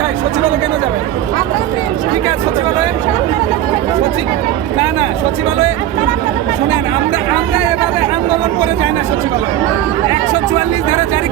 কোথায়? সচিবালয় কেন যাবে? ঠিক আছে, সচিবালয়ে? না না, সচিবালয়ে শোনেন, আমরা আমরা এভাবে আন্দোলন করে যাই না সচিবালয়। একশো চুয়াল্লিশ ধারা জারি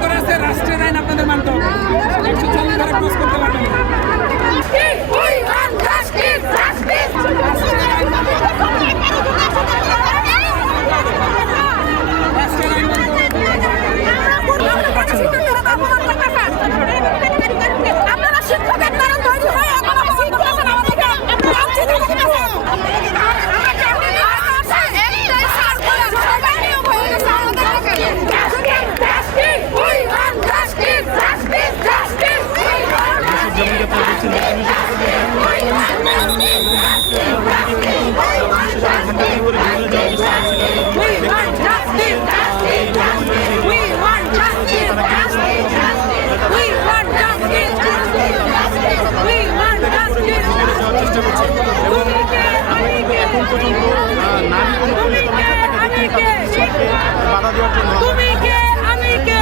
বাধা দেওয়ার জন্য তুমি কে আমি কে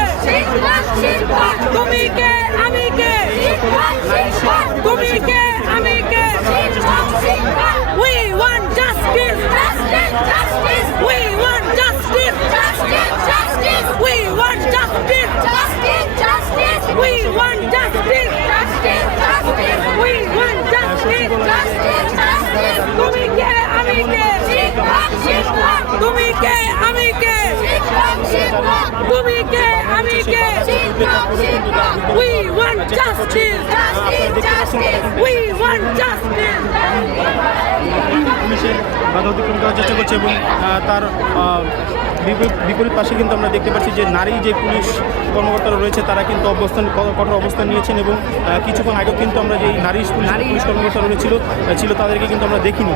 তুমি কে আমি কে তুমি কে আমি কে We want justice, justice, justice. We want justice, justice, justice. We want justice, justice, justice. We want justice, justice, justice. We want justice, justice, justice. তুমি কে আমি কে শিক্ষক শিক্ষক তুমি কে আমি কে শিক্ষক শিক্ষক তুমি কে আমি কে শিক্ষক শিক্ষক We want justice, justice. We want justice. পুলিশের বাধা অতিক্রম করার চেষ্টা করছে এবং তার বিপরীত- বিপরীত পাশে কিন্তু আমরা দেখতে পাচ্ছি যে নারী যে পুলিশ কর্মকর্তারা রয়েছে তারা কিন্তু অবস্থান কঠোর অবস্থান নিয়েছেন এবং কিছুক্ষণ আগেও কিন্তু আমরা যে নারী পুলিশ পুলিশ কর্মকর্তা রয়েছিল ছিল তাদেরকে কিন্তু আমরা দেখিনি।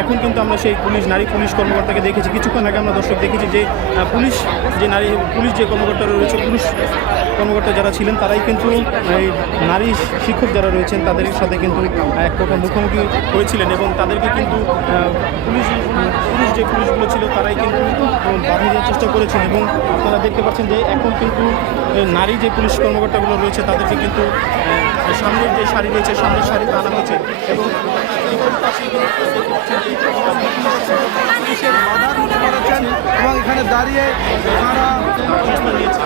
এখন কিন্তু আমরা সেই পুলিশ নারী পুলিশ কর্মকর্তাকে দেখেছি। কিছুক্ষণ আগে আমরা দর্শক দেখেছি যে পুলিশ যে নারী পুলিশ যে কর্মকর্তারা রয়েছে পুলিশ কর্মকর্তা যারা ছিলেন তারাই কিন্তু এই নারী শিক্ষক যারা রয়েছেন তাদের সাথে কিন্তু এক প্রকার মুখোমুখি হয়েছিলেন এবং তাদেরকে কিন্তু পুলিশ পুলিশ যে পুলিশগুলো ছিল তারাই কিন্তু দেওয়ার চেষ্টা করেছেন এবং আপনারা দেখতে পাচ্ছেন যে এখন কিন্তু নারী যে পুলিশ কর্মকর্তাগুলো রয়েছে তাদেরকে কিন্তু সামনের যে শাড়ি রয়েছে, সামনের শাড়ি আনা হয়েছে এবং এবং এখানে দাঁড়িয়ে তারা নিয়েছে।